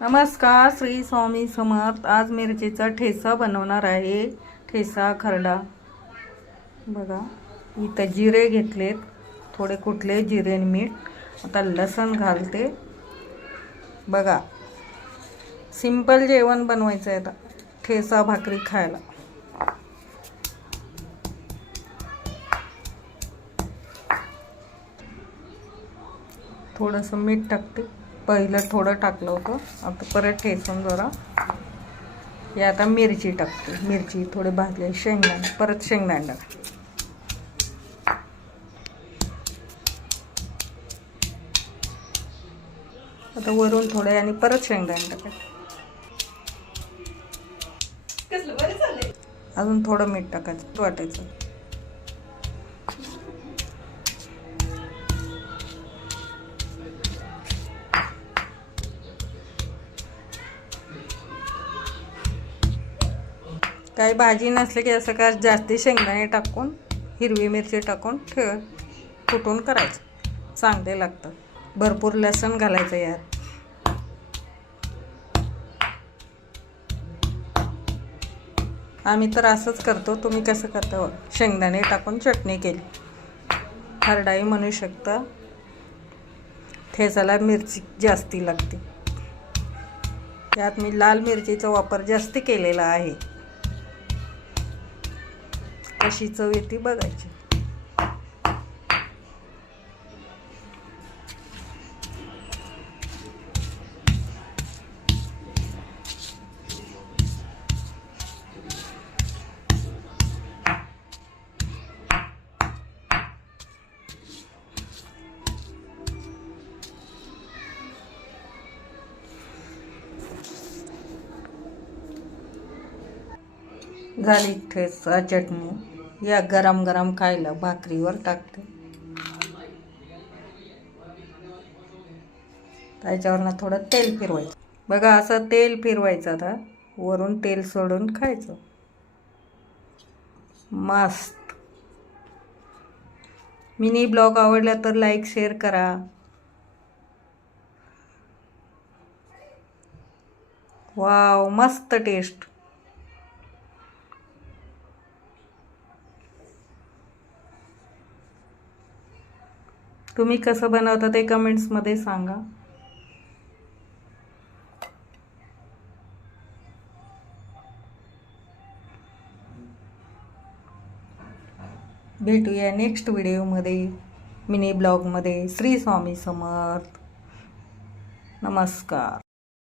नमस्कार श्री स्वामी समर्थ. आज मिरचीचा ठेसा बनवणार आहे. ठेसा खरडा. बघा इथं जिरे घेतलेत. थोडे कुठले? जिरे आणि मीठ. आता लसण घालते. बघा सिंपल जेवण बनवायचं आहे आता. ठेसा भाकरी खायला. थोडंसं मीठ टाकते. पहिलं थोडं टाकलं होतं. आता परत ठेचून जरा. हे आता मिरची टाकते. मिरची थोडे भाजले शेंगदाणे. परत शेंगदाणे टाक आता वरून थोडे आणि परत शेंगदाणे टाकायचे अजून थोडं मीठ टाकायचं. वाटायचं. काही भाजी नसली की असं का जास्ती शेंगदाणे टाकून हिरवी मिरची टाकून ठेव कुटून करायचं. चांगले लागतं भरपूर लसण घालायचं यात. आम्ही तर असंच करतो. तुम्ही कसं करता? शेंगदाणे टाकून चटणी केली. हरडाई म्हणू शकता. ठेचाला मिरची जास्ती लागते. त्यात मी लाल मिरचीचा वापर जास्ती केलेला आहे. कशी चव येते बघायची. झाली ठेचा चटणी. या गरम गरम खायला भाकरीवर टाकते. त्याच्यावरनं थोडं तेल फिरवायचं. बघा असं तेल फिरवायचं आता. वरून तेल सोडून खायचं. मस्त. मिनी ब्लॉग आवडला तर लाईक शेअर करा. वाव मस्त टेस्ट. तुम्ही कसं बनवता ते कमेंट्समध्ये सांगा. भेटूया नेक्स्ट व्हिडिओमध्ये मिनी ब्लॉगमध्ये श्री स्वामी समर्थ. नमस्कार.